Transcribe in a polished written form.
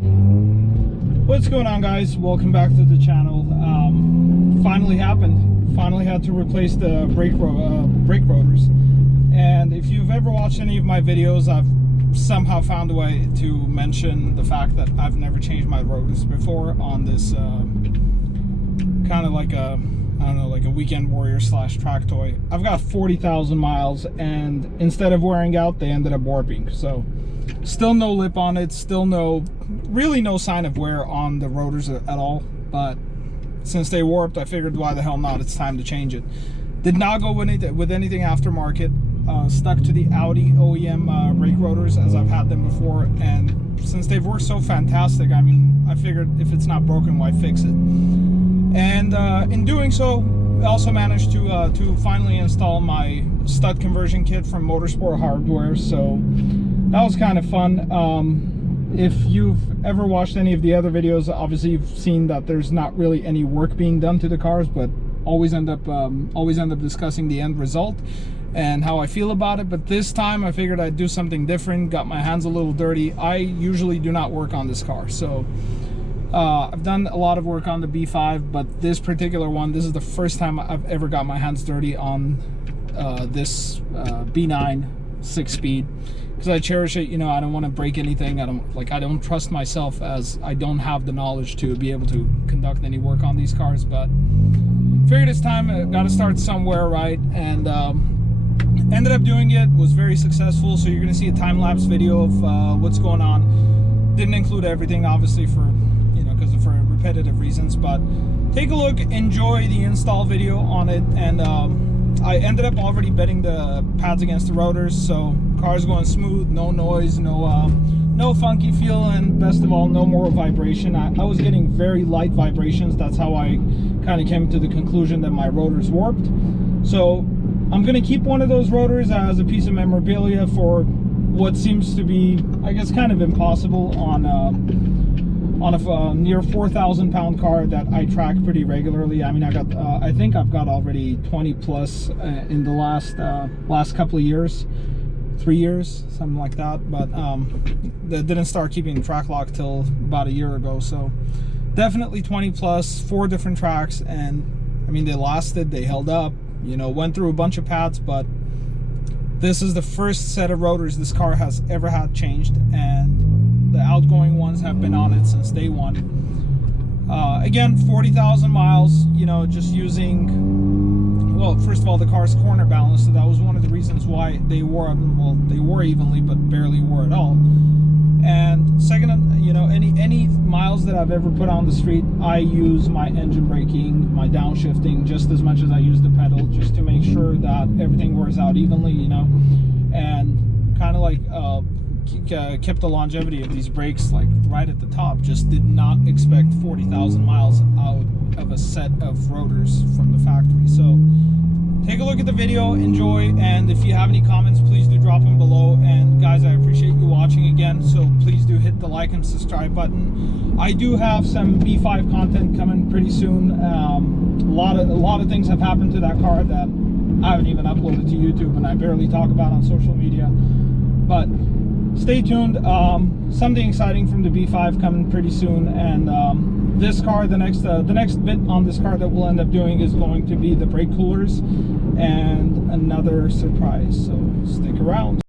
What's going on, guys? Welcome back to the channel. Finally happened. Finally had to replace the brake rotors. And if you've ever watched any of my videos, I've somehow found a way to mention the fact that I've never changed my rotors before on this kind of like a, I don't know, like a weekend warrior slash track toy. I've got 40,000 miles, and instead of wearing out, they ended up warping. So still no lip on it, still really no sign of wear on the rotors at all. But since they warped, I figured why the hell not, it's time to change it. Did not go with anything aftermarket. Stuck to the Audi OEM brake rotors as I've had them before, and since they've worked so fantastic, I mean, I figured if it's not broken, why fix it? And in doing so, I also managed to finally install my stud conversion kit from Motorsport hardware, so that was kind of fun. If you've ever watched any of the other videos, obviously you've seen that there's not really any work being done to the cars, but always end up discussing the end result and how I feel about it. But this time I figured I'd do something different, got my hands a little dirty. I usually do not work on this car, so I've done a lot of work on the B5, but this particular one, this is the first time I've ever got my hands dirty on this B9 6-speed, because I cherish it. You know, I don't want to break anything. I don't trust myself, as I don't have the knowledge to be able to conduct any work on these cars. But figured it's time, I got to start somewhere, right? And ended up doing it, was very successful. So you're gonna see a time-lapse video of what's going on. Didn't include everything, obviously, for for repetitive reasons, but take a look, enjoy the install video on it. And I ended up already bedding the pads against the rotors, so car's going smooth, no noise, no funky feel, and best of all, no more vibration. I was getting very light vibrations. That's how I kind of came to the conclusion that my rotors warped. So I'm gonna keep one of those rotors as a piece of memorabilia for what seems to be, I guess, kind of impossible on a near 4,000 pound car that I track pretty regularly. I mean, I think I've got already 20 plus in the last couple of years, 3 years, something like that. But that didn't start keeping track log till about a year ago. So definitely 20 plus, 4 different tracks, and I mean, they lasted, they held up. You know, went through a bunch of pads, but this is the first set of rotors this car has ever had changed, and the outgoing ones have been on it since day one. Again, 40,000 miles, you know, just using, well, first of all, the car's corner balance, so that was one of the reasons why they wore, well, they wore evenly, but barely wore at all. And second, you know, any miles that I've ever put on the street, I use my engine braking, my downshifting, just as much as I use the pedal, just to make sure that everything wears out evenly, you know, and kind of like kept the longevity of these brakes like right at the top. Just did not expect 40,000 miles out of a set of rotors from the factory. So take a look at the video, enjoy, and if you have any comments, please do drop them below. And guys, I appreciate you watching again, so please do hit the like and subscribe button. I do have some B5 content coming pretty soon. A lot of things have happened to that car that I haven't even uploaded to YouTube, and I barely talk about on social media. But stay tuned. Something exciting from the B5 coming pretty soon. And this car, the next bit on this car that we'll end up doing is going to be the brake coolers and another surprise, so stick around.